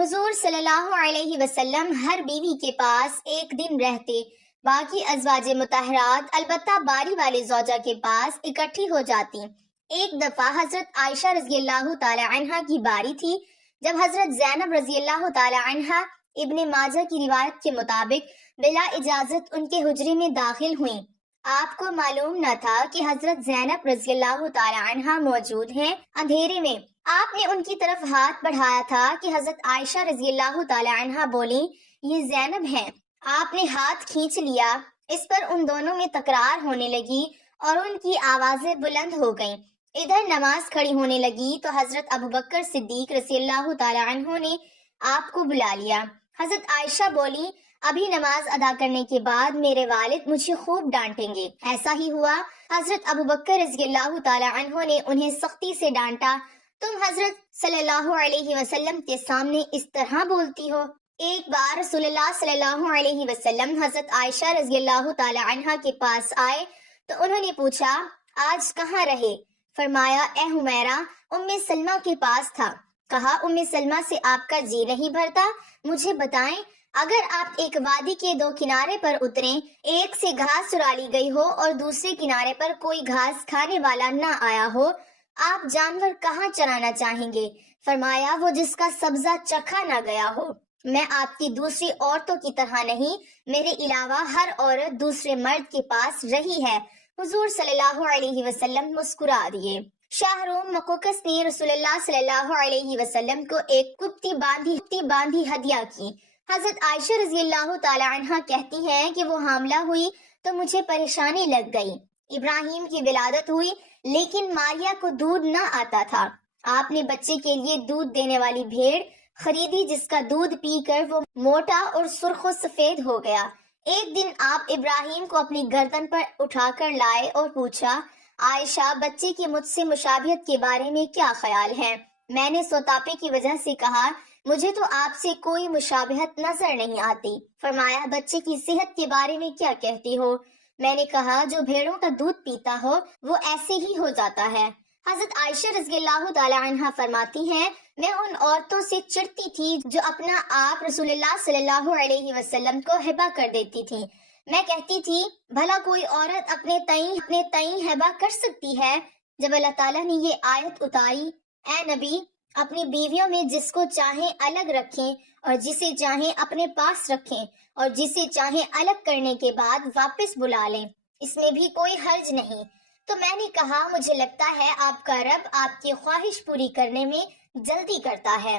حضور صلی اللہ علیہ وسلم ہر بیوی کے پاس ایک دن رہتے، باقی ازواج مطہرات البتہ باری والے زوجہ کے پاس اکٹھی ہو جاتی۔ ایک دفعہ حضرت عائشہ رضی اللہ تعالی عنہا کی باری تھی، جب حضرت زینب رضی اللہ تعالی عنہا ابن ماجہ کی روایت کے مطابق بلا اجازت ان کے حجرے میں داخل ہوئیں۔ آپ کو معلوم نہ تھا کہ حضرت زینب رضی اللہ تعالی عنہا موجود ہیں۔ اندھیرے میں آپ نے ان کی طرف ہاتھ بڑھایا تھا کہ حضرت عائشہ رضی اللہ تعالی عنہا بولیں، یہ زینب ہیں۔ آپ نے ہاتھ کھینچ لیا، اس پر ان دونوں میں تکرار ہونے لگی اور ان کی آوازیں بلند ہو گئیں۔ ادھر نماز کھڑی ہونے لگی تو حضرت ابوبکر صدیق رضی اللہ تعالی عنہ نے آپ کو بلا لیا۔ حضرت عائشہ بولی، ابھی نماز ادا کرنے کے بعد میرے والد مجھے خوب ڈانٹیں گے۔ ایسا ہی ہوا۔ حضرت ابوبکر رضی اللہ تعالی عنہ نے انہیں سختی سے ڈانٹا، تم حضرت صلی اللہ علیہ وسلم کے سامنے اس طرح بولتی ہو؟ ایک بار رسول اللہ صلی اللہ علیہ وسلم حضرت عائشہ رضی اللہ تعالی عنہ کے پاس آئے تو انہوں نے پوچھا، آج کہاں رہے؟ فرمایا، اے حمیرہ، ام سلمہ کے پاس تھا۔ کہا، ام سلمہ سے آپ کا جی نہیں بھرتا؟ مجھے بتائیں، اگر آپ ایک وادی کے دو کنارے پر اتریں، ایک سے گھاس چرا لی گئی ہو اور دوسرے کنارے پر کوئی گھاس کھانے والا نہ آیا ہو، آپ جانور کہاں چرانا چاہیں گے؟ فرمایا، وہ جس کا سبزہ چکھا نہ گیا ہو۔ میں آپ کی دوسری عورتوں کی طرح نہیں، میرے علاوہ ہر عورت دوسرے مرد کے پاس رہی ہے۔ حضور صلی اللہ علیہ وسلم مسکرا دیے۔ شاہ روم مقوقس نے رسول اللہ صلی اللہ علیہ وسلم کو ایک کپتی باندھی ہدیہ کی۔ حضرت عائشہ رضی اللہ تعالی عنہ کہتی ہیں کہ وہ حاملہ ہوئی تو مجھے پریشانی لگ گئی۔ ابراہیم کی ولادت ہوئی لیکن ماریا کو دودھ نہ آتا تھا۔ آپ نے بچے کے لیے دودھ دینے والی بھیڑ خریدی جس کا دودھ پی کر وہ موٹا اور سرخ و سفید ہو گیا۔ ایک دن آپ ابراہیم کو اپنی گردن پر اٹھا کر لائے اور پوچھا، عائشہ، بچے کی مجھ سے مشابہت کے بارے میں کیا خیال ہے؟ میں نے سوتاپے کی وجہ سے کہا، مجھے تو آپ سے کوئی مشابہت نظر نہیں آتی۔ فرمایا، بچے کی صحت کے بارے میں کیا کہتی ہو؟ میں نے کہا، جو بھیڑوں کا دودھ پیتا ہو وہ ایسے ہی ہو جاتا ہے۔ حضرت عائشہ رضی اللہ تعالی عنہ فرماتی ہیں، میں ان عورتوں سے چڑھتی تھی جو اپنا آپ رسول اللہ صلی اللہ علیہ وسلم کو ہبہ کر دیتی تھی۔ میں کہتی تھی، بھلا کوئی عورت اپنے تئیں ہبہ کر سکتی ہے؟ جب اللہ تعالیٰ نے یہ آیت اتاری، اے نبی، اپنی بیویوں میں جس کو چاہیں الگ رکھیں اور جسے چاہیں اپنے پاس رکھیں اور جسے چاہیں الگ کرنے کے بعد واپس بلا لیں، اس میں بھی کوئی حرج نہیں، تو میں نے کہا، مجھے لگتا ہے آپ کا رب آپ کی خواہش پوری کرنے میں جلدی کرتا ہے۔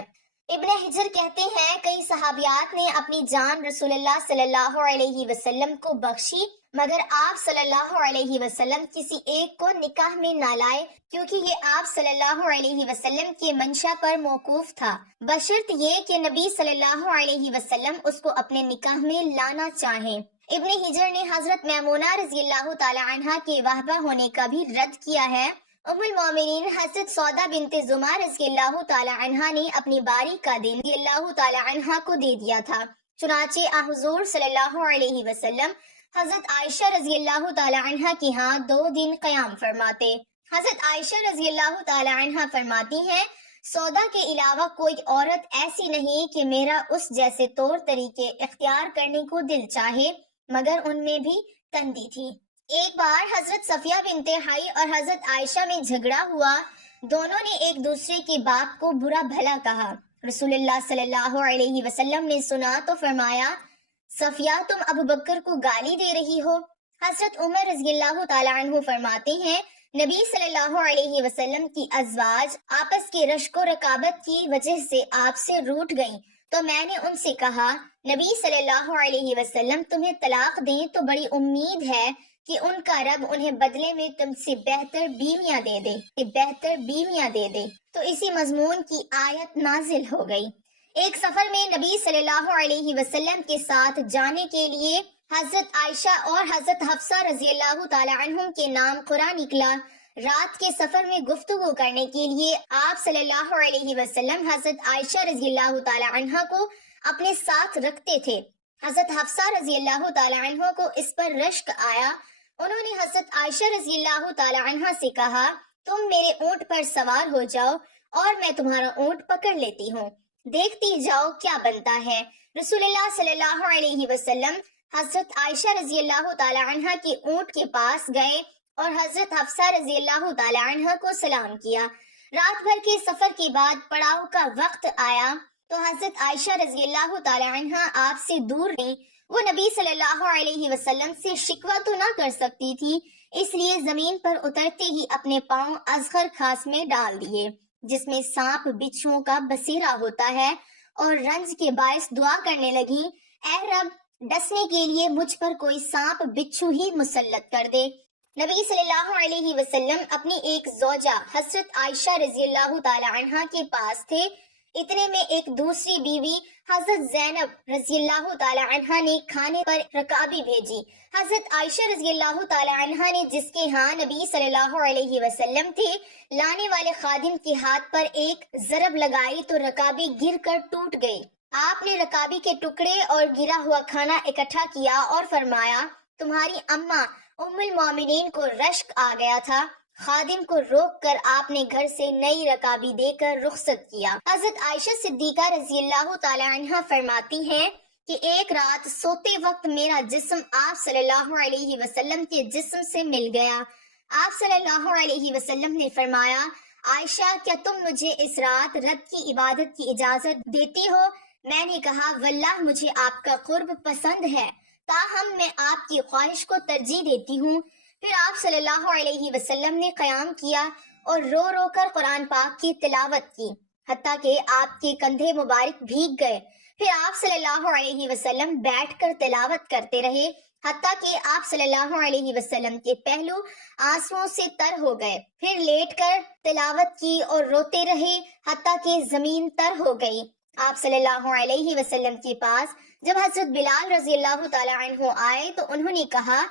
ابن حجر کہتے ہیں، کئی صحابیات نے اپنی جان رسول اللہ صلی اللہ علیہ وسلم کو بخشی، مگر آپ صلی اللہ علیہ وسلم کسی ایک کو نکاح میں نہ لائے، کیونکہ یہ آپ صلی اللہ علیہ وسلم کے منشا پر موقوف تھا، بشرط یہ کہ نبی صلی اللہ علیہ وسلم اس کو اپنے نکاح میں لانا چاہیں۔ ابن حجر نے حضرت میمونہ رضی اللہ تعالی عنہا کے وہبہ ہونے کا بھی رد کیا ہے۔ ام المومنین حضرت سودا بنت زمع رضی اللہ تعالی عنہا نے اپنی باری کا دن رضی اللہ تعالی عنہا کو دے دیا تھا، چنانچہ حضور صلی اللہ علیہ وسلم حضرت عائشہ رضی اللہ تعالی عنہا کے ہاں 2 دن قیام فرماتے۔ حضرت عائشہ رضی اللہ تعالی عنہا فرماتی ہیں، سودا کے علاوہ کوئی عورت ایسی نہیں کہ میرا اس جیسے طور طریقے اختیار کرنے کو دل چاہے، مگر ان میں بھی تندی تھی۔ ایک بار حضرت صفیہ بنت حی اور حضرت عائشہ میں جھگڑا ہوا، دونوں نے ایک دوسرے کے باپ کو برا بھلا کہا۔ رسول اللہ صلی اللہ علیہ وسلم نے سنا تو فرمایا، صفیہ، تم ابوبکر کو گالی دے رہی ہو؟ حضرت عمر رضی اللہ تعالی عنہ فرماتے ہیں، نبی صلی اللہ علیہ وسلم کی ازواج آپس کے رشک و رقابت کی وجہ سے آپ سے روٹھ گئیں، تو میں نے ان سے کہا، نبی صلی اللہ علیہ وسلم تمہیں طلاق دیں تو بڑی امید ہے کہ ان کا رب انہیں بدلے میں تم سے بہتر بیویاں دے دے، تو اسی مضمون کی آیت نازل ہو گئی۔ ایک سفر میں نبی صلی اللہ علیہ وسلم کے ساتھ جانے کے لیے حضرت عائشہ اور حضرت حفصہ رضی اللہ تعالی عنہم کے نام قرآن نکلا۔ رات کے سفر میں گفتگو کرنے کے لیے آپ صلی اللہ علیہ وسلم حضرت عائشہ رضی اللہ تعالی عنہ کو اپنے ساتھ رکھتے تھے۔ حضرت حفصہ رضی اللہ تعالی عنہ کو اس پر رشک آیا، انہوں نے حضرت عائشہ رضی اللہ تعالی عنہ سے کہا، تم میرے اونٹ پر سوار ہو جاؤ اور میں تمہارا اونٹ پکڑ لیتی ہوں۔ دیکھتی جاؤ کیا بنتا ہے۔ رسول اللہ صلی اللہ علیہ وسلم حضرت عائشہ رضی اللہ تعالی عنہ کی اونٹ کے پاس گئے اور حضرت حفصہ رضی اللہ تعالی عنہ کو سلام کیا۔ رات بھر کے سفر کے بعد پڑاؤ کا وقت آیا تو حضرت عائشہ رضی اللہ تعالی عنہ آپ سے دور رہیں۔ وہ نبی صلی اللہ علیہ وسلم سے شکوہ تو نہ کر سکتی تھی، اس لیے زمین پر اترتے ہی اپنے پاؤں ازغر خاص میں ڈال دیے، جس میں سانپ بچھوؤں کا بسیرا ہوتا ہے، اور رنج کے باعث دعا کرنے لگیں، اے رب ڈسنے کے لیے مجھ پر کوئی سانپ بچھو ہی مسلط کر دے۔ نبی صلی اللہ علیہ وسلم اپنی ایک زوجہ حضرت عائشہ رضی اللہ تعالی عنہ کے پاس تھے۔ اتنے میں ایک دوسری بیوی حضرت زینب رضی اللہ تعالی عنہ نے کھانے پر رکابی بھیجی۔ حضرت عائشہ رضی اللہ تعالی عنہ نے جس کے ہاں نبی صلی اللہ علیہ وسلم تھے، لانے والے خادم کے ہاتھ پر ایک ضرب لگائی تو رکابی گر کر ٹوٹ گئی۔ آپ نے رکابی کے ٹکڑے اور گرا ہوا کھانا اکٹھا کیا اور فرمایا، تمہاری اماں ام المومنین کو رشک آ گیا تھا۔ خادم کو روک کر آپ نے گھر سے نئی رکابی دے کر رخصت کیا۔ حضرت عائشہ صدیقہ رضی اللہ تعالی عنہ فرماتی ہیں کہ ایک رات سوتے وقت میرا جسم آپ صلی اللہ علیہ وسلم کے جسم سے مل گیا۔ آپ صلی اللہ علیہ وسلم نے فرمایا، عائشہ کیا تم مجھے اس رات رب کی عبادت کی اجازت دیتی ہو؟ میں نے کہا، واللہ مجھے آپ کا قرب پسند ہے، تاہم میں آپ کی خواہش کو ترجیح دیتی ہوں۔ پھر آپ صلی اللہ علیہ وسلم نے قیام کیا اور رو رو کر قرآن پاک کی تلاوت کی، حتیٰ کہ آپ کے کندھے مبارک بھیگ گئے۔ پھر آپ صلی اللہ علیہ وسلم بیٹھ کر تلاوت کرتے رہے، حتیٰ کہ آپ صلی اللہ علیہ وسلم کے پہلو آنسوؤں سے تر ہو گئے۔ پھر لیٹ کر تلاوت کی اور روتے رہے، حتیٰ کہ زمین تر ہو گئی۔ آپ صلی اللہ علیہ وسلم کے پاس جب حضرت بلال رضی اللہ تعالی عنہ آئے تو انہوں نے کہا،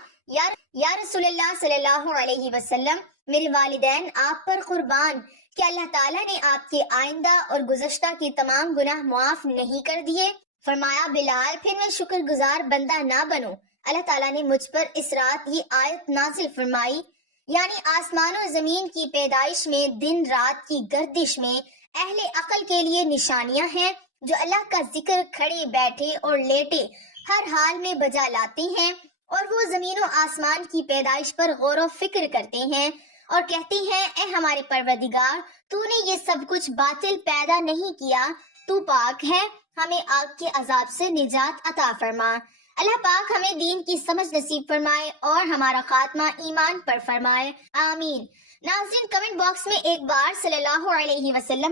یا رسول اللہ صلی اللہ علیہ وسلم، میرے والدین آپ پر قربان، کہ اللہ تعالیٰ نے آپ کے آئندہ اور گزشتہ کے تمام گناہ معاف نہیں کر دیے؟ فرمایا، بلال پھر میں شکر گزار بندہ نہ بنوں؟ اللہ تعالیٰ نے مجھ پر اس رات یہ آیت نازل فرمائی، یعنی آسمان و زمین کی پیدائش میں، دن رات کی گردش میں اہل عقل کے لیے نشانیاں ہیں، جو اللہ کا ذکر کھڑے بیٹھے اور لیٹے ہر حال میں بجا لاتے ہیں، اور وہ زمین و آسمان کی پیدائش پر غور و فکر کرتے ہیں اور کہتے ہیں، اے ہمارے پروردگار، تو نے یہ سب کچھ باطل پیدا نہیں کیا، تو پاک ہے، ہمیں آگ کے عذاب سے نجات عطا فرما۔ اللہ پاک ہمیں دین کی سمجھ نصیب فرمائے اور ہمارا خاتمہ ایمان پر فرمائے، آمین۔ ناظرین، کمنٹ باکس میں ایک بار صلی اللہ علیہ وسلم